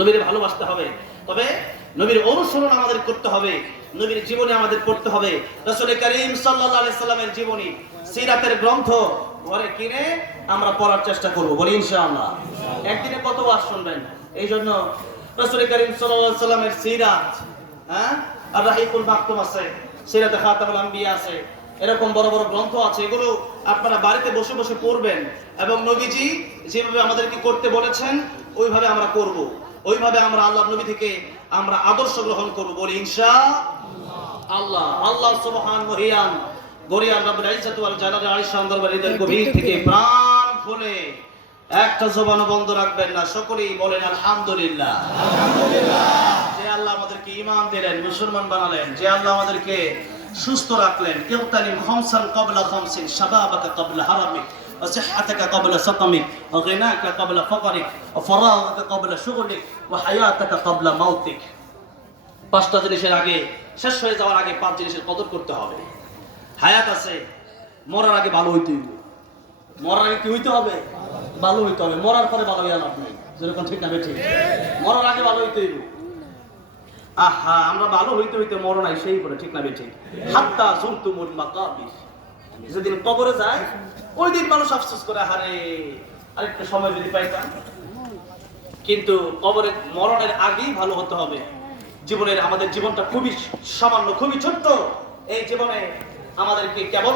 নবীর ভালোবাসতে হবে, তবে নবীর অনুসরণ আমাদের করতে হবে, নবীর জীবনী আমাদের পড়তে হবে। রাসূল করিম সাল্লাল্লাহু আলাইহি সাল্লামের জীবনী, সিরাতের গ্রন্থ ঘরে কিনে আমরা পড়ার চেষ্টা করব, বলি ইনশাআল্লাহ। একদিনে কত ওয়াজ শুনবেন? এই জন্য রাসূল করিম সাল্লাল্লাহু আলাইহি সাল্লামের সিরাত, আর রাহিকুল মাকতুম আছে, সিরাতে খাতামুল আম্বিয়া আছে, এরকম বড় বড় গ্রন্থ আছে, এগুলো আপনারা বাড়িতে বসে বসে পড়বেন এবং নবীজি যেভাবে আমাদেরকে করতে বলেছেন ওইভাবে আমরা করব, ওইভাবে আমরা আল্লাহর নবী থেকে আমরা আদর্শ গ্রহণ করব, বলি ইনশাআল্লাহ। আল্লাহ সুবহানাহু ওয়া তাআলা গরিয়ান রব্বুল ইজ্জত ওয়াল জালালের আলিশান দরবারের গভীর থেকে প্রাণ খুলে একটা জবান বন্ধ রাখবেন না, সকলেই বলেন আলহামদুলিল্লাহ। আলহামদুলিল্লাহ। যে আল্লাহ আমাদেরকে ঈমান দিলেন, মুসলমান বানালেন, যে আল্লাহ আমাদেরকে সুস্থ রাখলেন। ইগতানিম খামসান ক্বাবলা খামসিন, শাবাবাকা ক্বাবলা হারামিক, وصحتك قبل سقمك، وغناك قبل فقرك، وفراغك قبل شغلك، وحياتك قبل موتك। পাঁচটা জিনিসের আগে, শেষ হয়ে যাওয়ার আগে পাঁচ জিনিসের কদর করতে হবে। হায়াত আছে, মরার আগে ভালো হইতে হইবে। মরার আগে কি হইতে হবে? ভালো হইতে হবে। মরার পরে ভালো হইয়া লাভ নাই, যেরকম ঠিক না বেঠিক? মরার আগে ভালো হইতে হইবে। আহা, আমরা ভালো হইতে হইতে মরণ নাই সেই করে, ঠিক না বেঠিক? হাত্তা যুরতুমুল মাকাবির, যেদিন কবরে যায় ওই দিন মানুষ আফসোস করে, হারে আরেকটা সময় যদি পাইতাম। কিন্তু কবরে মরণের আগেই ভালো হতে হবে। জীবনের আমাদের জীবনটা খুবই সামান্য, খুবই ছোট্ট। এই জীবনে আমাদেরকে কেবল